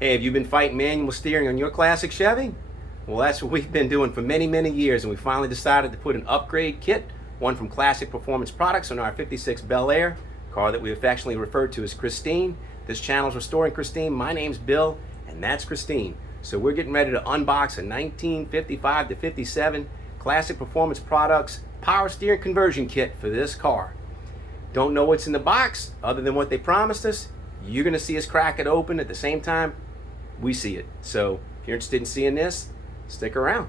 Hey, have you been fighting manual steering on your classic Chevy? Well, that's what we've been doing for many, many years, and we finally decided to put an upgrade kit, one from Classic Performance Products, on our 56 Bel Air, car that we affectionately refer to as Christine. This channel is Restoring Christine. My name's Bill, and that's Christine. So we're getting ready to unbox a 1955 to 57 Classic Performance Products power steering conversion kit for this car. Don't know what's in the box other than what they promised us. You're going to see us crack it open at the same time we see it. So if you're interested in seeing this, stick around.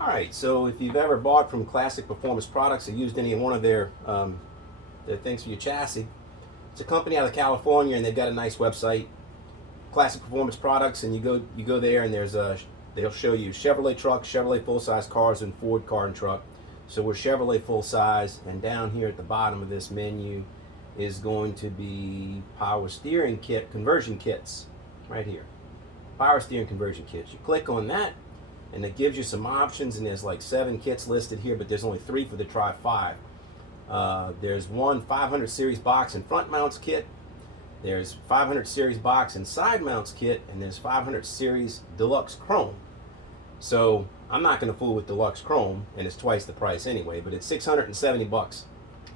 Alright, so if you've ever bought from Classic Performance Products or used any one of their things for your chassis, it's a company out of California, and they've got a nice website, Classic Performance Products, and you go there, and they'll show you Chevrolet trucks, Chevrolet full-size cars, and Ford car and truck. So we're Chevrolet full-size, and down here at the bottom of this menu is going to be power steering kit conversion kits right here. Power steering conversion kits. You click on that, and it gives you some options, and there's like 7 kits listed here, but there's only 3 for the Try 5. There's one 500 series box and front mounts kit. There's 500 series box and side mounts kit, and there's 500 series deluxe chrome. So I'm not going to fool with deluxe chrome, and it's twice the price anyway, but it's 670 bucks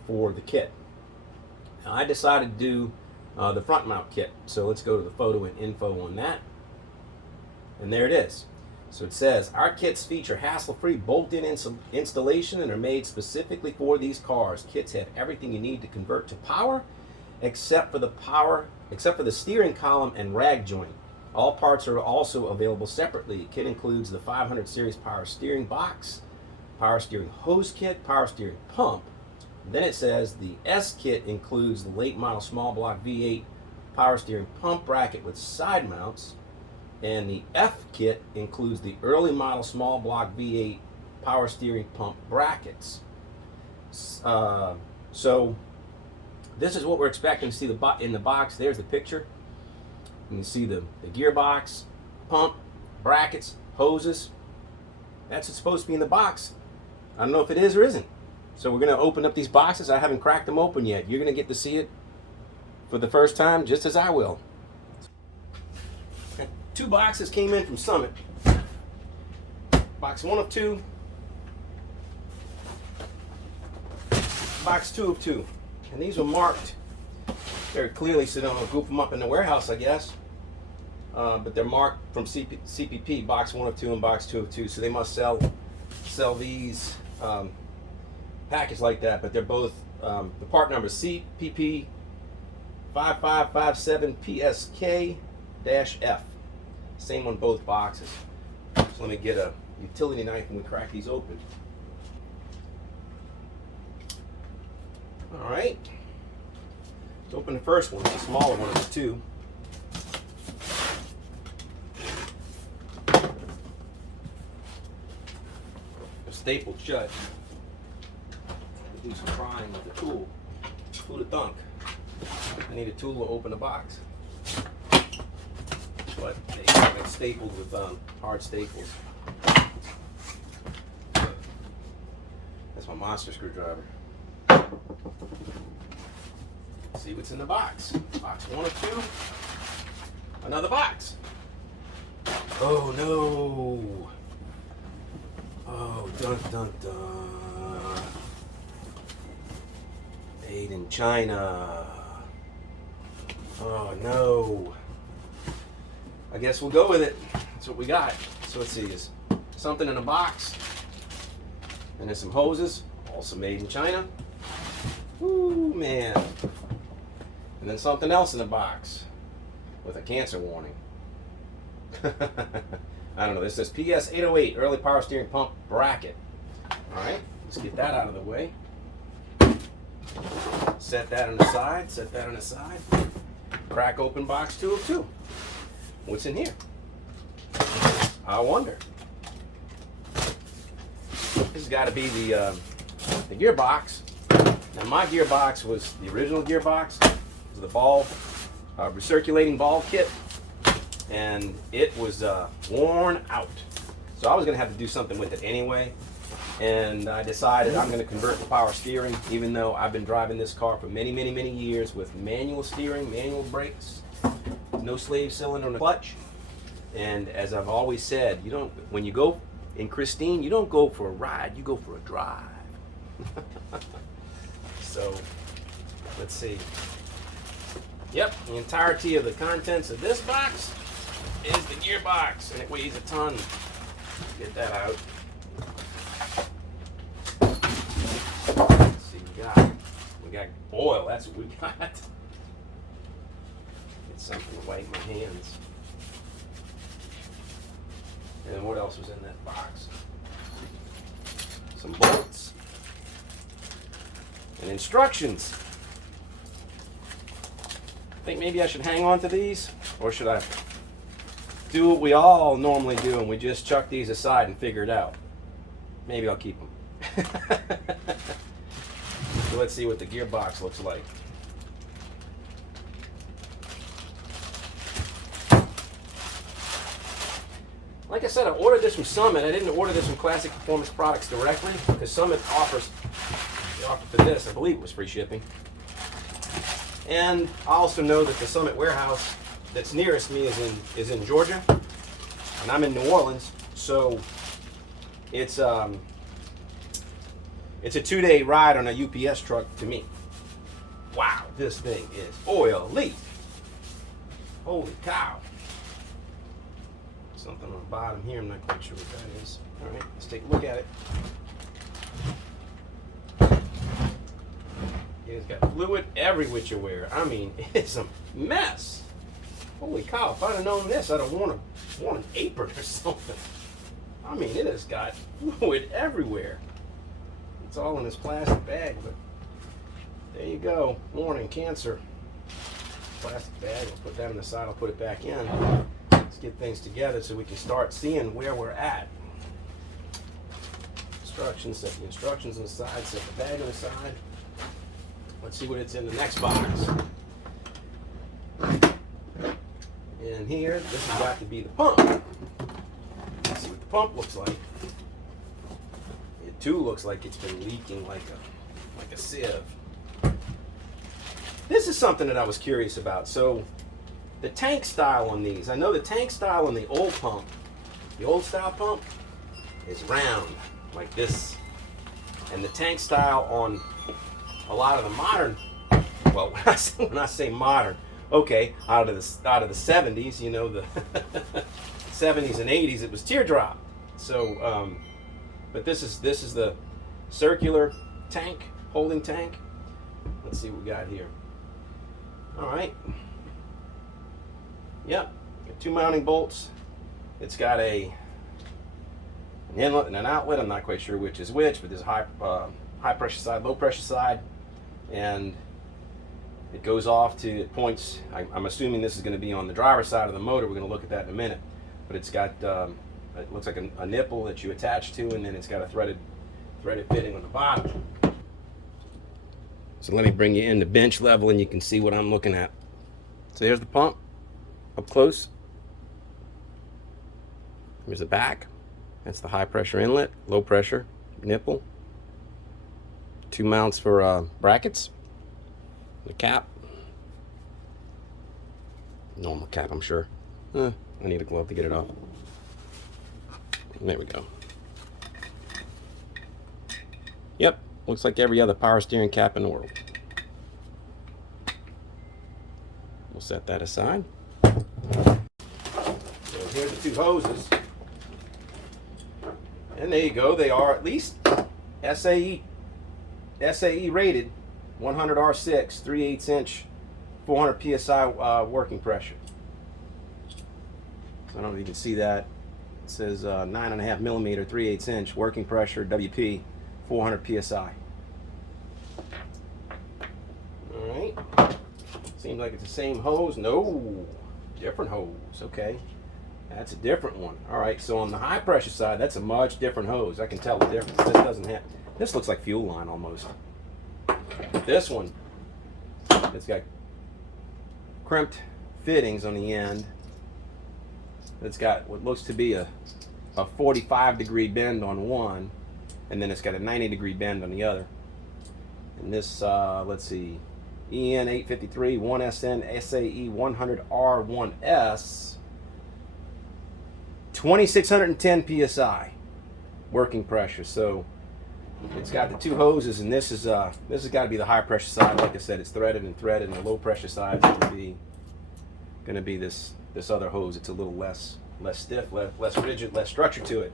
for the kit. Now I decided to do the front mount kit, so let's go to the photo and info on that, and there it is. So it says, our kits feature hassle-free bolt-in installation and are made specifically for these cars. Kits have everything you need to convert to power, except for the steering column and rag joint. All parts are also available separately. The kit includes the 500 series power steering box, power steering hose kit, power steering pump. Then it says the S kit includes the late model small block V8 power steering pump bracket with side mounts, and the F kit includes the early model small block V8 power steering pump brackets. So this is what we're expecting to see in the box. There's the picture. You can see the gearbox, pump, brackets, hoses. That's what's supposed to be in the box. I don't know if it is or isn't. So we're going to open up these boxes. I haven't cracked them open yet. You're going to get to see it for the first time, just as I will. 2 boxes came in from Summit. Box 1 of 2. Box 2 of 2. And these were marked very clearly, so they don't goop them up in the warehouse, I guess. But they're marked from CPP, box 1 of 2 and box 2 of 2. So they must sell these packaged like that. But they're both, the part number CPP 5557 PSK-F. Same on both boxes. So let me get a utility knife and we crack these open. All right. Let's open the first one. It's a smaller one of the 2. They're stapled shut. Do some prying with the tool. Who'd have thunk? I need a tool to open the box. But it's stapled with hard staples. That's my monster screwdriver. Let's see what's in the box. Box 1 of 2. Another box. Oh no. Oh, dun dun dun. Made in China. Oh no. I guess we'll go with it. That's what we got. So let's see, there's something in a box, and there's some hoses, also made in China. Woo, man. And then something else in the box with a cancer warning. I don't know. This says PS 808 early power steering pump bracket. All right, let's get that out of the way. Set that on the side. Set that on the side. Crack open box 2 of 2. What's in here? I wonder. This has got to be the gearbox. Now my gearbox was the original gearbox. It was the ball, recirculating ball kit, and it was worn out. So I was going to have to do something with it anyway. and I decided I'm going to convert to power steering, even though I've been driving this car for many, many, many years with manual steering, manual brakes, no slave cylinder on the clutch. And as I've always said, you don't, when you go in Christine, you don't go for a ride, you go for a drive. So, let's see. Yep, the entirety of the contents of this box is the gearbox, and it weighs a ton. Get that out. Let's see, we got oil, that's what we got. Get something to wipe my hands. And what else was in that box? Some bolts and instructions. I think maybe I should hang on to these, or should I do what we all normally do and we just chuck these aside and figure it out? Maybe I'll keep them. So let's see what the gearbox looks like. Like I said, I ordered this from Summit. I didn't order this from Classic Performance Products directly because Summit offers, they offer for this, I believe it was free shipping. And I also know that the Summit warehouse that's nearest me is in Georgia, and I'm in New Orleans, so it's a 2-day ride on a UPS truck to me. Wow, this thing is oily. Holy cow. Something on the bottom here, I'm not quite sure what that is. All right, let's take a look at it. It's got fluid every which you wear. I mean, it's a mess. Holy cow, if I'd have known this, I'd have worn an apron or something. I mean, it has got fluid everywhere. It's all in this plastic bag, but there you go. Warning, cancer. Plastic bag, I'll put that on the side, I'll put it back in. Let's get things together so we can start seeing where we're at. Instructions, set the instructions on the side, set the bag on the side. Let's see what it's in the next box. And here, this has got to be the pump. Let's see what the pump looks like. It too looks like it's been leaking like a sieve. This is something that I was curious about. So, the tank style on these, I know the tank style on the old pump, the old style pump, is round like this. And the tank style on a lot of the modern, well, when I say modern, okay, out of the 70s, you know, the 70s and 80s, it was teardrop. So, but this is the circular tank, holding tank. Let's see what we got here. All right. Yep, got 2 mounting bolts. It's got an inlet and an outlet. I'm not quite sure which is which, but there's a high pressure side, low pressure side. And it goes off to points. I'm assuming this is going to be on the driver's side of the motor. We're going to look at that in a minute. But it's got, it looks like a nipple that you attach to, and then it's got a threaded fitting on the bottom. So let me bring you in to bench level, and you can see what I'm looking at. So here's the pump up close. Here's the back. That's the high pressure inlet, low pressure nipple. 2 mounts for brackets. The cap. Normal cap, I'm sure. I need a glove to get it off. There we go. Yep, looks like every other power steering cap in the world. We'll set that aside. So here's the 2 hoses. And there you go. They are at least SAE rated, 100 R6, 3/8 inch, 400 PSI working pressure. So I don't know if you can see that. It says 9.5 millimeter, 3/8 inch working pressure, WP, 400 PSI. All right. Seems like it's the same hose. No, different hose. Okay. That's a different one. All right, so on the high pressure side, that's a much different hose. I can tell the difference. This doesn't have, this looks like fuel line almost. This one, it's got crimped fittings on the end. It's got what looks to be a 45-degree bend on one, and then it's got a 90-degree bend on the other. And this, let's see, EN853 1SN SAE 100R1S, 2610 psi working pressure. So it's got the two hoses, and this has got to be the high pressure side. Like I said, it's threaded, and the low pressure side is going to be this other hose. It's a little less stiff, less rigid, less structure to it.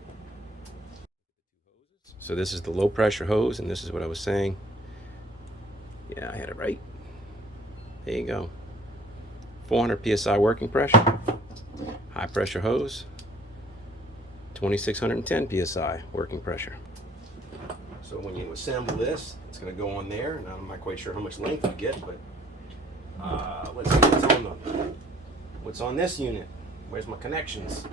So this is the low pressure hose, and this is what I was saying. Yeah, I had it right. There you go. 400 psi working pressure. High pressure hose. 2610 psi working pressure. So when you assemble this, it's going to go on there, and I'm not quite sure how much length you get, but let's see what's on this unit. Where's my connections?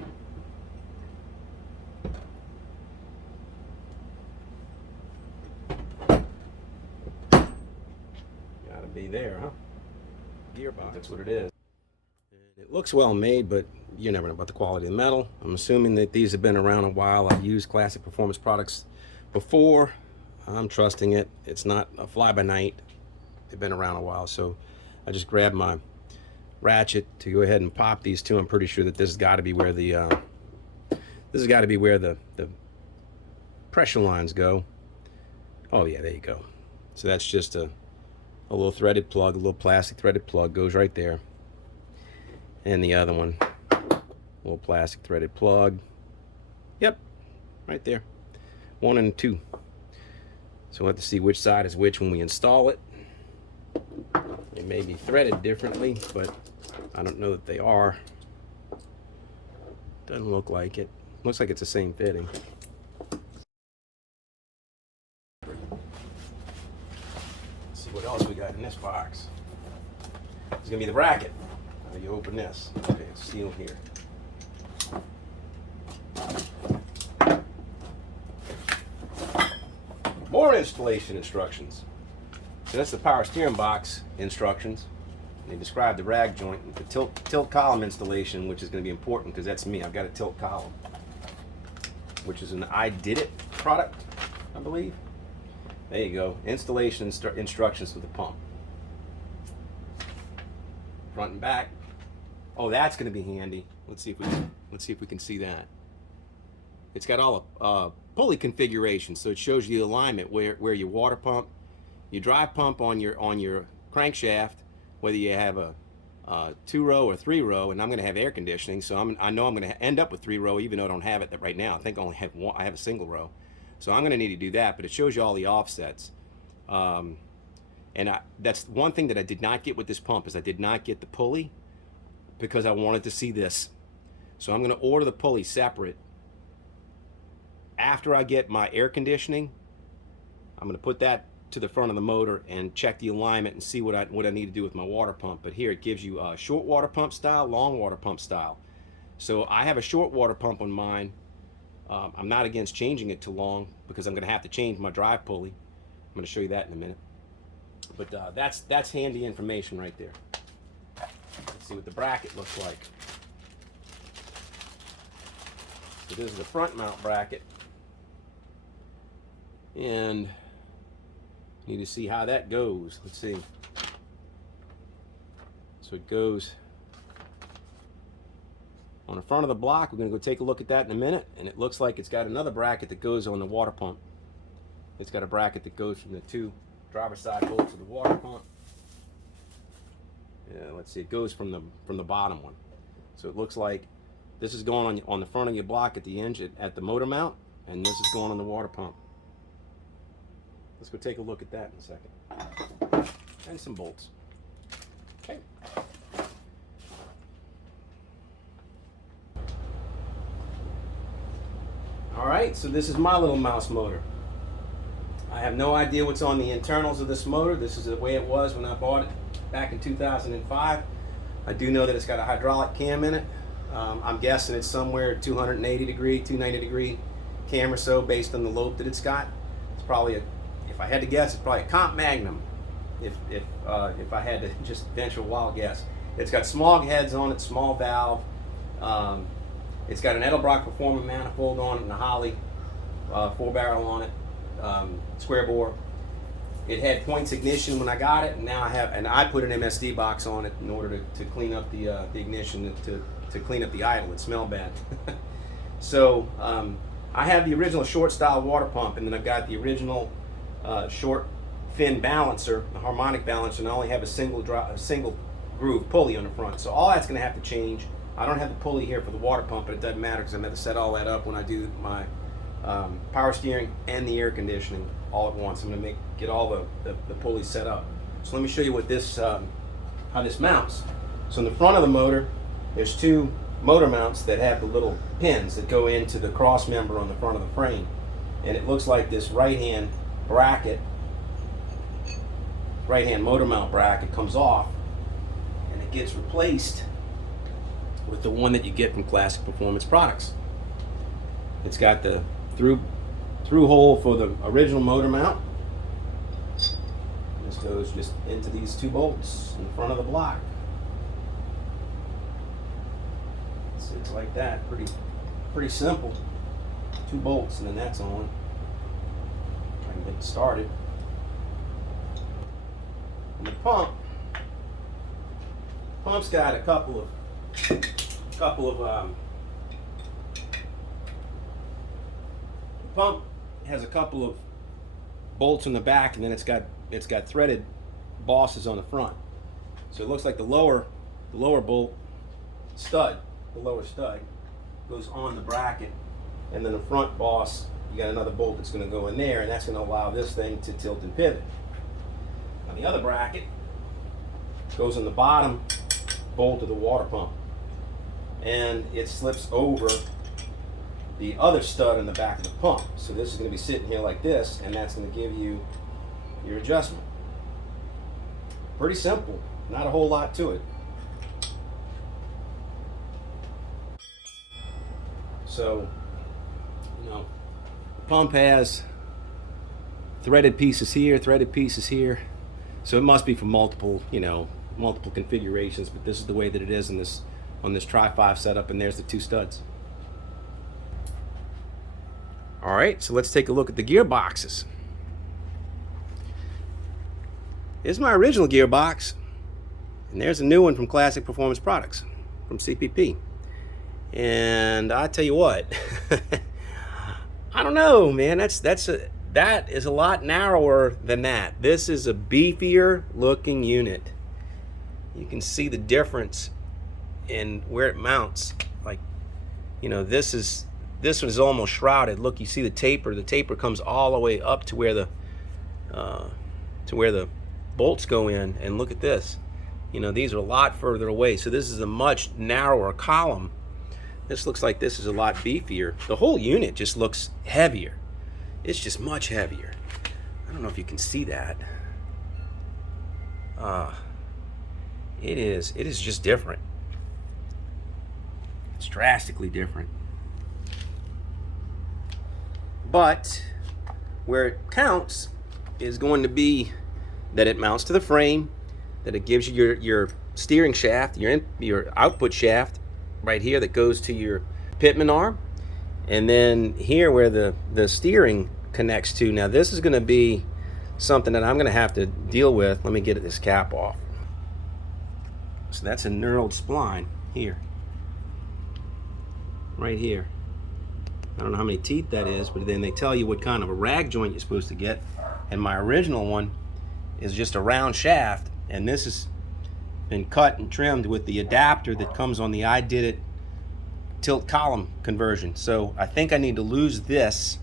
Gotta be there, huh? Gearbox, that's what it is. It looks well made, but you never know about the quality of the metal. I'm assuming that these have been around a while. I've used Classic Performance products before. I'm trusting it. It's not a fly-by-night. They've been around a while, so I just grabbed my ratchet to go ahead and pop these two. I'm pretty sure that this has got to be where the the pressure lines go. Oh yeah, there you go. So that's just a little threaded plug, a little plastic threaded plug goes right there. And the other one, a little plastic threaded plug. Yep, right there. 1 and 2. So we'll have to see which side is which when we install it. It may be threaded differently, but I don't know that they are. Doesn't look like it. Looks like it's the same fitting. Let's see what else we got in this box. It's gonna be the bracket. How do you open this? Okay, it's steel here. More installation instructions. So that's the power steering box instructions. They describe the rag joint, the tilt column installation, which is going to be important because that's me. I've got a tilt column, which is an I Did It product, I believe. There you go. Installation instructions for the pump. Front and back. Oh, that's going to be handy. Let's see if we can see that. It's got all pulley configuration, so it shows you the alignment where your water pump, your drive pump on your crankshaft, whether you have a 2-row or 3-row, and I'm going to have air conditioning, so I know I'm going to end up with 3-row, even though I don't have it right now. I think I only have one. I have a single row, so I'm going to need to do that. But it shows you all the offsets, and that's one thing that I did not get with this pump is I did not get the pulley because I wanted to see this. So I'm going to order the pulley separate. After I get my air conditioning, I'm going to put that to the front of the motor and check the alignment and see what I need to do with my water pump. But here it gives you a short water pump style, long water pump style. So I have a short water pump on mine. I'm not against changing it to long because I'm going to have to change my drive pulley. I'm going to show you that in a minute. But that's handy information right there. Let's see what the bracket looks like. So this is the front mount bracket. And need to see how that goes. Let's see. So it goes on the front of the block. We're going to go take a look at that in a minute. And it looks like it's got another bracket that goes on the water pump. It's got a bracket that goes from the two driver's side bolts of the water pump. Yeah, let's see. It goes from the bottom one. So it looks like this is going on the front of your block at the engine at the motor mount, and this is going on the water pump. Let's go take a look at that in a second. And some bolts. Okay. Alright, so this is my little mouse motor. I have no idea what's on the internals of this motor. This is the way it was when I bought it back in 2005. I do know that it's got a hydraulic cam in it. I'm guessing it's somewhere 280 degree, 290 degree cam or so based on the lope that it's got. It's probably if I had to guess, it's probably a Comp Magnum. If I had to just venture a wild guess. It's got small heads on it, small valve. It's got an Edelbrock Performance manifold on it and a Holley 4-barrel on it. square bore. It had points ignition when I got it, and now I put an MSD box on it in order to clean up the ignition, to clean up the idle. It smelled bad. So I have the original short style water pump, and then I've got the original short fin balancer, a harmonic balancer, and I only have a single groove pulley on the front. So all that's going to have to change. I don't have the pulley here for the water pump, but it doesn't matter because I'm going to set all that up when I do my power steering and the air conditioning all at once. I'm going to get all the pulleys set up. So let me show you what this how this mounts. So in the front of the motor, there's two motor mounts that have the little pins that go into the cross member on the front of the frame, and it looks like this right-hand motor mount bracket comes off, and it gets replaced with the one that you get from Classic Performance products. It's got the through hole for the original motor mount. This goes just into these two bolts in front of the block. It's like that, pretty simple. Two bolts and then that's on. Try and get it started. And the pump's got a couple of the pump has a couple of bolts in the back, and then it's got threaded bosses on the front. So it looks like the lower bolt stud, the lower stud goes on the bracket, and then the front boss, you got another bolt that's going to go in there, and that's going to allow this thing to tilt and pivot. Now the other bracket goes in the bottom bolt of the water pump, and it slips over the other stud in the back of the pump. So this is going to be sitting here like this, and that's going to give you your adjustment. Pretty simple, not a whole lot to it. So, the pump has threaded pieces here, threaded pieces here. So it must be for multiple configurations, but this is the way that it is on this Tri-5 setup, and there's the two studs. All right, so let's take a look at the gearboxes. Here's my original gearbox, and there's a new one from Classic Performance Products, from CPP. And I tell you what, I don't know, man. That is a lot narrower than that. This is a beefier looking unit. You can see the difference in where it mounts. Like, this one is almost shrouded. Look, you see the taper. The taper comes all the way up to where the bolts go in. And look at this. These are a lot further away. So this is a much narrower column. This looks like this is a lot beefier. The whole unit just looks heavier. It's just much heavier. I don't know if you can see that. It is just different. It's drastically different. But where it counts is going to be that it mounts to the frame, that it gives you your steering shaft, your output shaft right here that goes to your pitman arm, and then here where the steering connects to. Now this is going to be something that I'm going to have to deal with. Let me get this cap off. So that's a knurled spline here, right here. I don't know how many teeth that is, but then they tell you what kind of a rag joint you're supposed to get. And my original one is just a round shaft, and this has been cut and trimmed with the adapter that comes on the I Did It tilt column conversion. So I think I need to lose this,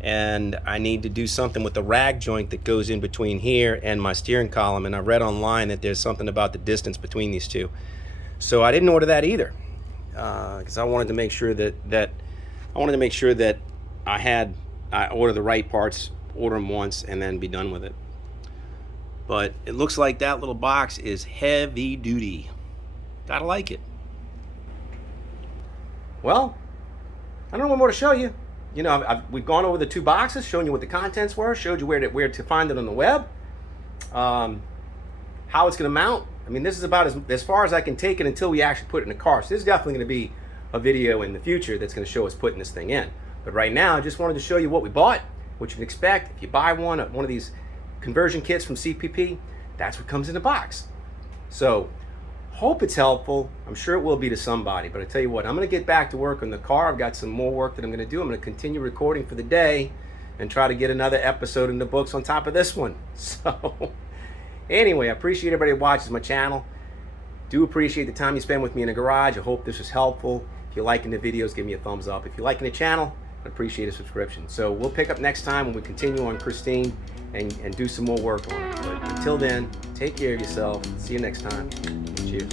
and I need to do something with the rag joint that goes in between here and my steering column. And I read online that there's something about the distance between these two. So I didn't order that either, because I wanted to make sure that I order the right parts, order them once, and then be done with it. But it looks like that little box is heavy duty. Gotta like it. Well, I don't know what more to show you. We've gone over the two boxes, shown you what the contents were, showed you where to find it on the web, how it's going to mount. I mean, this is about as far as I can take it until we actually put it in the car. So this is definitely going to be a video in the future that's going to show us putting this thing in. But right now, I just wanted to show you what we bought, what you can expect if you buy one of these conversion kits from CPP. That's what comes in the box. So hope it's helpful. I'm sure it will be to somebody, but I tell you what, I'm going to get back to work on the car. I've got some more work that I'm going to do. I'm going to continue recording for the day and try to get another episode in the books on top of this one. So anyway, I appreciate everybody who watches my channel. Do appreciate the time you spend with me in the garage. I hope this was helpful. If you're liking the videos, give me a thumbs up. If you're liking the channel, I'd appreciate a subscription. So we'll pick up next time when we continue on Christine and do some more work on it. But until then, take care of yourself. See you next time. Cheers.